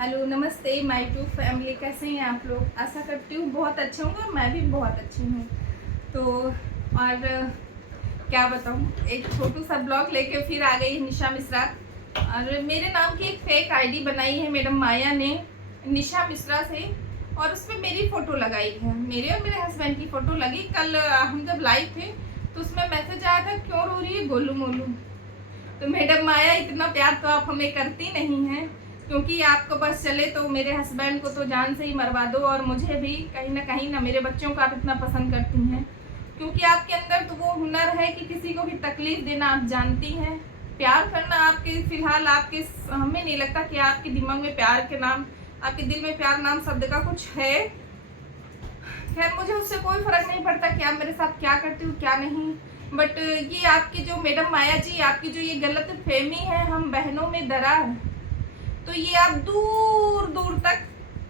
Hello नमस्ते my to family, कैसे हैं आप लोग। आशा करती हूँ बहुत अच्छे होंगे और मैं भी बहुत अच्छी हूँ। तो और क्या बताऊँ, एक छोटू सा ब्लॉग लेके फिर आ गई निशा मिश्रा। और मेरे नाम की एक फेक आईडी बनाई है मैडम माया ने निशा मिश्रा से, और उसमें मेरी फ़ोटो लगाई है। मेरे और मेरे हस्बैंड की फ़ोटो लगी। कल हम जब लाइव थे तो उसमें मैसेज आया था, क्यों रो रही है गोलू मोलू। तो मैडम माया, इतना प्यार तो आप हमें करती नहीं हैं, क्योंकि आपको बस चले तो मेरे हस्बैंड को तो जान से ही मरवा दो, और मुझे भी कहीं ना मेरे बच्चों को आप इतना पसंद करती हैं, क्योंकि आपके अंदर तो वो हुनर है कि किसी को भी तकलीफ देना आप जानती हैं। प्यार करना आपके फिलहाल आपके हमें नहीं लगता कि आपके दिमाग में प्यार के नाम, आपके दिल में प्यार नाम शब्द का कुछ है। खैर, मुझे उससे कोई फर्क नहीं पड़ता कि आप मेरे साथ क्या करती हो क्या नहीं। बट ये आपकी जो मैडम माया जी, आपकी जो ये गलत फहमी है हम बहनों में दरार, तो ये आप दूर दूर तक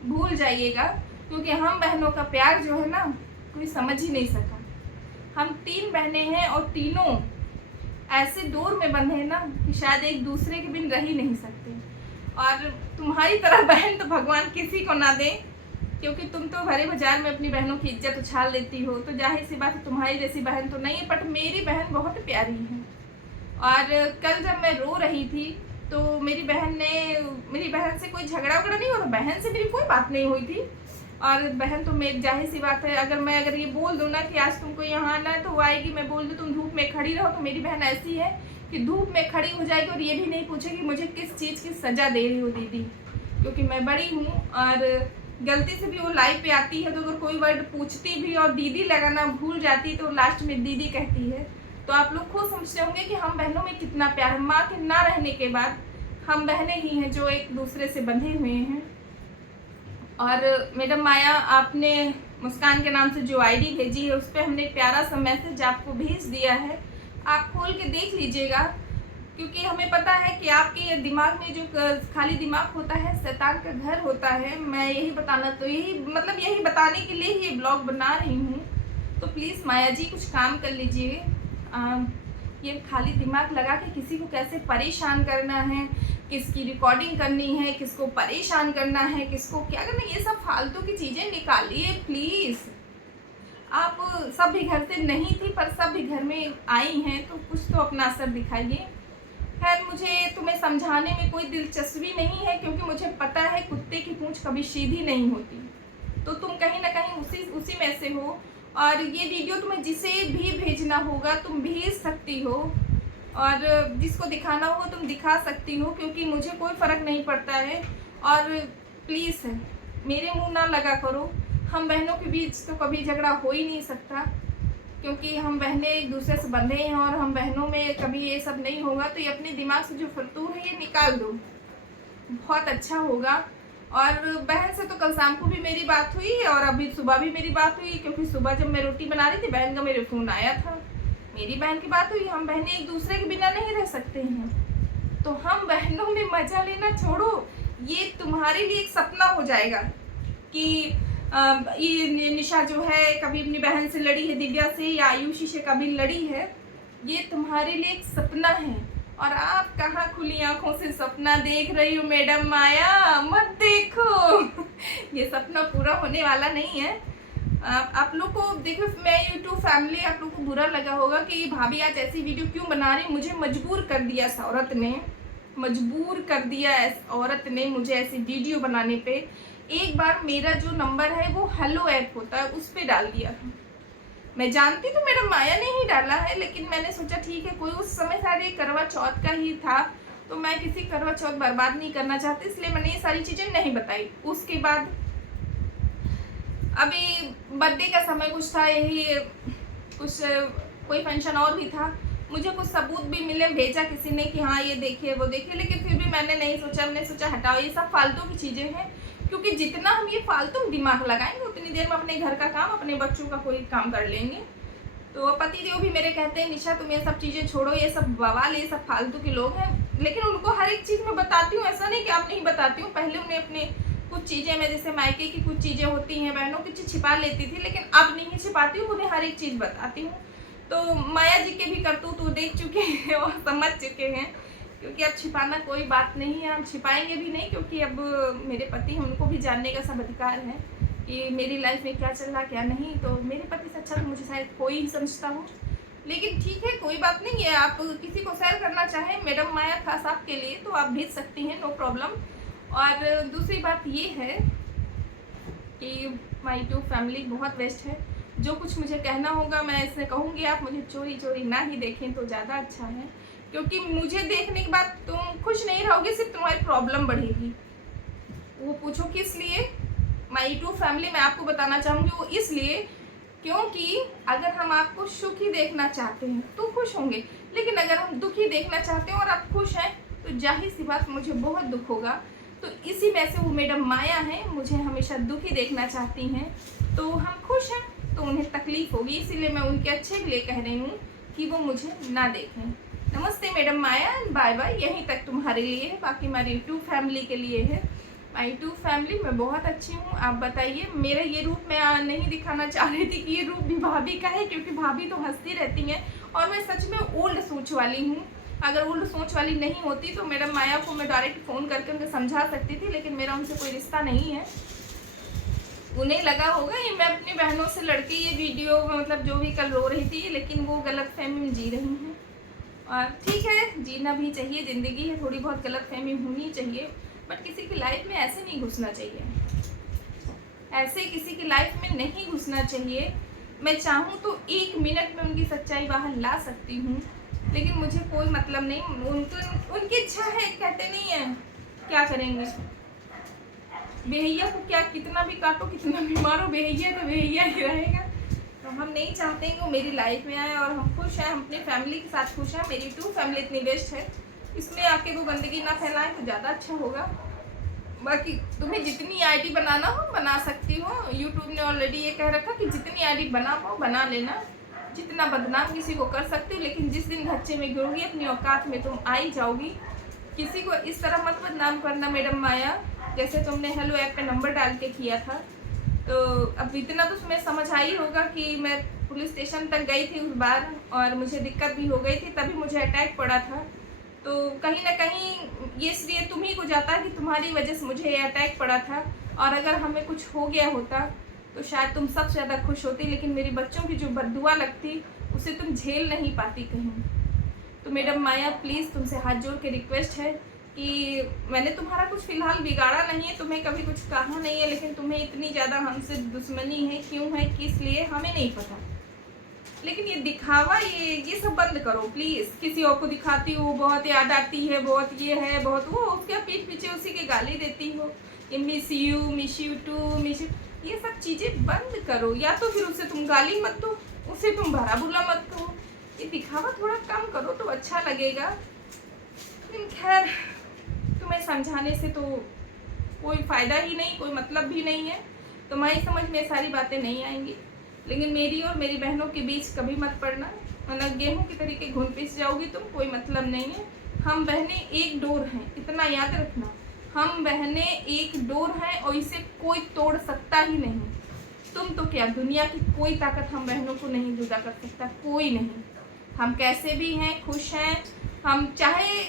भूल जाइएगा, क्योंकि हम बहनों का प्यार जो है ना, कोई समझ ही नहीं सका। हम 3 बहनें हैं और तीनों ऐसे डोर में बंधे हैं ना कि शायद एक दूसरे के बिन रह ही नहीं सकते। और तुम्हारी तरह बहन तो भगवान किसी को ना दे, क्योंकि तुम तो भरे बाजार में अपनी बहनों की इज्जत उछाल लेती हो। तो जाहिर सी बात है, तुम्हारी जैसी बहन तो नहीं है, बट मेरी बहन बहुत प्यारी है। और कल जब मैं रो रही थी तो मेरी बहन से कोई झगड़ा वगड़ा नहीं हुआ, बहन से मेरी कोई बात नहीं हुई थी। और बहन तो मेरी, जाहिर सी बात है, अगर ये बोल दूँ ना कि आज तुमको यहाँ आना है तो वो आएगी। मैं बोल दूँ तुम धूप में खड़ी रहो, तो मेरी बहन ऐसी है कि धूप में खड़ी हो जाएगी और ये भी नहीं पूछेगी मुझे किस चीज़ की सज़ा दे रही हो दीदी, क्योंकि मैं बड़ी हूँ। और गलती से भी वो लाइव पे आती है तो अगर कोई वर्ड पूछती भी और दीदी लगाना भूल जाती तो लास्ट में दीदी कहती है। तो आप लोग खुद समझते होंगे कि हम बहनों में कितना प्यार है। माँ के ना रहने के बाद हम बहनें ही हैं जो एक दूसरे से बंधे हुए हैं। और मैडम माया, आपने मुस्कान के नाम से जो आईडी भेजी है उस पर हमने एक प्यारा सा मैसेज आपको भेज दिया है, आप खोल के देख लीजिएगा। क्योंकि हमें पता है कि आपके दिमाग में जो खाली दिमाग होता है शैतान का घर होता है। मैं यही बताने के लिए ही ये ब्लॉग बना रही हूँ। तो प्लीज़ माया जी कुछ काम कर लीजिए। ये खाली दिमाग लगा के किसी को कैसे परेशान करना है, किसकी रिकॉर्डिंग करनी है, किसको परेशान करना है, किसको क्या करना है, ये सब फालतू की चीज़ें निकालिए प्लीज़। आप सब भी घर से नहीं थी पर सब भी घर में आई हैं, तो कुछ तो अपना असर दिखाइए। खैर, मुझे तुम्हें समझाने में कोई दिलचस्पी नहीं है, क्योंकि मुझे पता है कुत्ते की पूंछ कभी सीधी नहीं होती। तो तुम कहीं ना कहीं उसी में से हो। और ये वीडियो तुम्हें जिसे भी भेजना होगा तुम भेज सकती हो, और जिसको दिखाना होगा तुम दिखा सकती हो, क्योंकि मुझे कोई फ़र्क नहीं पड़ता है। और प्लीज़ मेरे मुंह ना लगा करो। हम बहनों के बीच तो कभी झगड़ा हो ही नहीं सकता, क्योंकि हम बहनें एक दूसरे से बंधे हैं, और हम बहनों में कभी ये सब नहीं होगा। तो ये अपने दिमाग से जो फतूर है ये निकाल दो, बहुत अच्छा होगा। और बहन से तो कल शाम को भी मेरी बात हुई और अभी सुबह भी मेरी बात हुई, क्योंकि सुबह जब मैं रोटी बना रही थी बहन का मेरे फ़ोन आया था, मेरी बहन की बात हुई। हम बहनें एक दूसरे के बिना नहीं रह सकते हैं। तो हम बहनों में मज़ा लेना छोड़ो, ये तुम्हारे लिए एक सपना हो जाएगा कि ये निशा जो है कभी अपनी बहन से लड़ी है, दिव्या से या आयुषी से कभी लड़ी है। ये तुम्हारे लिए एक सपना है, और आप कहाँ खुली आंखों से सपना देख रही हो मैडम माया, मत देखो। ये सपना पूरा होने वाला नहीं है। आप लोग को देखो, मैं यूट्यूब फैमिली, आप लोग को बुरा लगा होगा कि भाभी आज ऐसी वीडियो क्यों बना रही। मुझे मजबूर कर दिया इस औरत ने, मजबूर कर दिया इस औरत ने मुझे ऐसी वीडियो बनाने पे। एक बार मेरा जो नंबर है वो हेलो ऐप होता है उस पर डाल दिया था। मैं जानती तो मैडम माया ने ही डाला है, लेकिन मैंने सोचा ठीक है, कोई उस समय शायद एक करवा चौथ का ही था, तो मैं किसी करवा चौथ बर्बाद नहीं करना चाहती, इसलिए मैंने ये सारी चीज़ें नहीं बताई। उसके बाद अभी बर्थडे का समय कुछ था, यही कुछ कोई फंक्शन और भी था, मुझे कुछ सबूत भी मिले, भेजा किसी ने कि हाँ ये देखिए वो देखिए, लेकिन फिर भी मैंने नहीं सोचा। मैंने सोचा हटाओ, ये सब फालतू की चीज़ें हैं, क्योंकि जितना हम ये फालतू दिमाग लगाएंगे उतनी देर में अपने घर का काम, अपने बच्चों का कोई काम कर लेंगे। तो पति देव भी मेरे कहते हैं निशा तुम ये सब चीज़ें छोड़ो, ये सब बवाल, ये सब फालतू के लोग हैं। लेकिन उनको हर एक चीज़ में बताती हूँ, ऐसा नहीं कि आप नहीं बताती हूँ। पहले उन्हें अपने कुछ चीज़ें, मैं जैसे मायके की कुछ चीज़ें होती हैं बहनों की चीज़ छिपा लेती थी, लेकिन अब नहीं छिपाती हूँ, उन्हें हर एक चीज़ बताती हूँ। तो माया जी के भी करतूत वो देख चुके हैं और समझ चुके हैं क्योंकि अब छिपाना कोई बात नहीं है, हम छिपाएंगे भी नहीं, क्योंकि अब मेरे पति हैं, उनको भी जानने का सब अधिकार है कि मेरी लाइफ में क्या चल रहा क्या नहीं। तो मेरे पति से अच्छा तो मुझे शायद कोई ही समझता हो, लेकिन ठीक है, कोई बात नहीं है। आप किसी को शेयर करना चाहें मैडम माया खास आपके लिए तो आप भेज सकती हैं, नो प्रॉब्लम। और दूसरी बात ये है कि माई टू फैमिली बहुत बेस्ट है। जो कुछ मुझे कहना होगा मैं ऐसे कहूँगी, आप मुझे चोरी चोरी ना ही देखें तो ज़्यादा अच्छा है, क्योंकि मुझे देखने के बाद तुम खुश नहीं रहोगे, सिर्फ तुम्हारी प्रॉब्लम बढ़ेगी। वो पूछो किस लिए? माई टू फैमिली मैं आपको बताना चाहूँगी वो इसलिए क्योंकि अगर हम आपको सुखी देखना चाहते हैं तो खुश होंगे, लेकिन अगर हम दुखी देखना चाहते हैं और आप खुश हैं तो जाहिर सी बात मुझे बहुत दुख होगा। तो इसी में से वो मैडम माया हैं, मुझे हमेशा दुखी देखना चाहती हैं, तो हम खुश हैं तो उन्हें तकलीफ होगी, इसीलिए मैं उनके अच्छे के लिए कह रही हूँ कि वो मुझे ना देखें। नमस्ते मैडम माया, बाय बाय, यहीं तक तुम्हारे लिए है, बाकी हमारी टू फैमिली के लिए है। माई टू फैमिली मैं बहुत अच्छी हूँ, आप बताइए। मेरा ये रूप मैं नहीं दिखाना चाह रही थी कि ये रूप भी भाभी का है, क्योंकि भाभी तो हंसती रहती हैं और मैं सच में ओल्ड सोच वाली हूँ। अगर ओल्ड सोच वाली नहीं होती तो मैडम माया को मैं डायरेक्ट फ़ोन करके उनको समझा सकती थी, लेकिन मेरा उनसे कोई रिश्ता नहीं है। उन्हें लगा होगा ये मैं अपनी बहनों से लड़के ये वीडियो मतलब जो भी कल रो रही थी, लेकिन वो गलतफहमी में जी रही हैं। और ठीक है, जीना भी चाहिए, ज़िंदगी है, थोड़ी बहुत गलतफहमी होनी चाहिए, बट किसी की लाइफ में ऐसे नहीं घुसना चाहिए, ऐसे किसी की लाइफ में नहीं घुसना चाहिए। मैं चाहूँ तो 1 मिनट में उनकी सच्चाई बाहर ला सकती हूँ, लेकिन मुझे कोई मतलब नहीं, उनकी इच्छा है, कहते नहीं है, क्या करेंगे। बेहैया को क्या कितना भी काटो कितना भी मारो, बेहैया तो बेहैया ही रहेगा। तो हम नहीं चाहते कि वो मेरी लाइफ में आए और हम खुश हैं, हम अपनी फैमिली के साथ खुश हैं। मेरी टू फैमिली इतनी बेस्ट है, इसमें आके वो गंदगी ना फैलाएं तो ज़्यादा अच्छा होगा। बाकी तुम्हें जितनी आईडी बनाना हो बना सकती हो, यूट्यूब ने ऑलरेडी ये कह रखा कि जितनी आईडी बना पाओ बना लेना, जितना बदनाम किसी को कर सकती हो, लेकिन जिस दिन धच्चे में गिरोगी अपनी औकात में तुम आ ही जाओगी। किसी को इस तरह मत बदनाम करना मैडम माया, जैसे तुमने हेलो ऐप पे नंबर डाल के किया था। तो अब इतना तो तुम्हें समझ आई होगा कि मैं पुलिस स्टेशन तक गई थी उस बार और मुझे दिक्कत भी हो गई थी, तभी मुझे अटैक पड़ा था। तो कहीं ना कहीं ये इसलिए तुम ही को जाता है कि तुम्हारी वजह से मुझे ये अटैक पड़ा था, और अगर हमें कुछ हो गया होता तो शायद तुम सबसे ज़्यादा खुश होती, लेकिन मेरी बच्चों की जो बद्दुआ लगती उसे तुम झेल नहीं पाती कहीं। तो मैडम माया प्लीज़ तुमसे हाथ जोड़ के रिक्वेस्ट है कि मैंने तुम्हारा कुछ फ़िलहाल बिगाड़ा नहीं है, तुम्हें कभी कुछ कहा नहीं है, लेकिन तुम्हें इतनी ज़्यादा हमसे दुश्मनी है, क्यों है किस लिए हमें नहीं पता। लेकिन ये दिखावा ये सब बंद करो प्लीज़। किसी और को दिखाती हो बहुत याद आती है, बहुत ये है, बहुत वो, उसके पीठ पीछे उसी के गाली देती हो, ये miss you too miss you, ये सब चीज़ें बंद करो। या तो फिर उसे तुम गाली मत दो, उसे तुम भरा बुला मत करो, ये दिखावा थोड़ा कम करो तो अच्छा लगेगा। लेकिन खैर तुम्हें समझाने से तो कोई फ़ायदा ही नहीं, कोई मतलब भी नहीं है, तुम्हारी समझ में सारी बातें नहीं आएंगी। लेकिन मेरी और मेरी बहनों के बीच कभी मत पड़ना, वरना गेहूं की तरीके घुन पिस जाओगी तुम, कोई मतलब नहीं है। हम बहनें एक डोर हैं, इतना याद रखना, हम बहनें एक डोर हैं और इसे कोई तोड़ सकता ही नहीं। तुम तो क्या, दुनिया की कोई ताकत हम बहनों को नहीं जुदा कर सकता, कोई नहीं। हम कैसे भी हैं खुश हैं, हम चाहे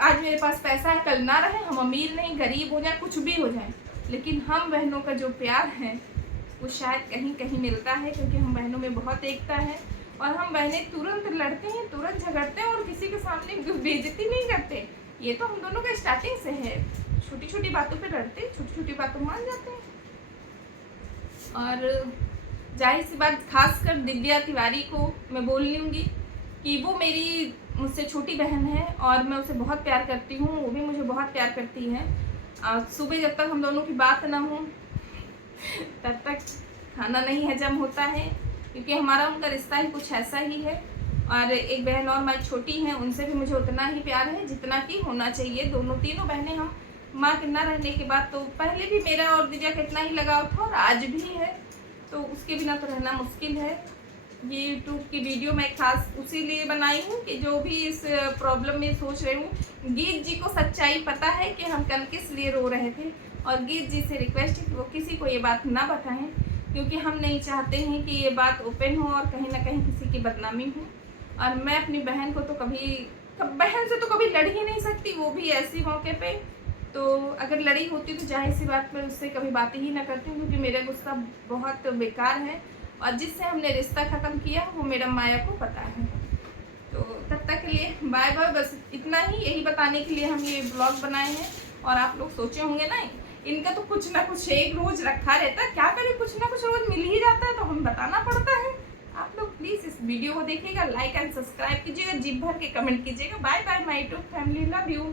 आज मेरे पास पैसा है कल ना रहे, हम अमीर नहीं गरीब हो जाए कुछ भी हो जाए, लेकिन हम बहनों का जो प्यार है वो शायद कहीं कहीं मिलता है, क्योंकि हम बहनों में बहुत एकता है और हम बहनें तुरंत लड़ते हैं, तुरंत झगड़ते हैं और किसी के सामने बेइज्जती नहीं करते। ये तो हम दोनों का स्टार्टिंग से है, छोटी छोटी बातों पे लड़ते हैं, छोटी छोटी बातों मान जाते हैं। और जाहिर सी बात खासकर दिव्या तिवारी को मैं बोल लूँगी कि वो मेरी मुझसे छोटी बहन है और मैं उसे बहुत प्यार करती हूँ, वो भी मुझे बहुत प्यार करती है। सुबह जब तक हम दोनों की बात ना हो तब तक खाना नहीं हजम होता है, क्योंकि हमारा उनका रिश्ता ही कुछ ऐसा ही है। और एक बहन और मैं छोटी हैं, उनसे भी मुझे उतना ही प्यार है जितना कि होना चाहिए। दोनों तीनों बहनें हम माँ के ना रहने के बाद, तो पहले भी मेरा और दिव्या का इतना ही लगाव था और आज भी है, तो उसके बिना तो रहना मुश्किल है। ये यूट्यूब की वीडियो मैं खास उसी लिए बनाई हूँ कि जो भी इस प्रॉब्लम में सोच रहे हूँ, गीत जी को सच्चाई पता है कि हम कल किस लिए रो रहे थे, और गीत जी से रिक्वेस्ट है कि वो किसी को ये बात ना बताएं, क्योंकि हम नहीं चाहते हैं कि ये बात ओपन हो और कहीं ना कहीं किसी की बदनामी हो। और मैं अपनी बहन को तो कभी बहन से तो कभी लड़ ही नहीं सकती, वो भी ऐसी मौके पे। तो अगर लड़ी होती तो जाहिर सी बात मैं उससे कभी बातें ही ना करती, क्योंकि मेरा गुस्सा बहुत बेकार है और जिससे हमने रिश्ता ख़त्म किया वो मैडम माया को पता है। तो तब तक के लिए बाय बाय। बस इतना ही, यही बताने के लिए हम ये ब्लॉग बनाए हैं। और आप लोग सोचे होंगे ना, इनका तो कुछ ना कुछ एक रोज रखा रहता है, क्या करें, कुछ ना कुछ रोज मिल ही जाता है तो हम बताना पड़ता है। आप लोग प्लीज़ इस वीडियो को देखिएगा, लाइक एंड सब्सक्राइब कीजिएगा, जी भर के कमेंट कीजिएगा। Bye bye my YouTube family, love you.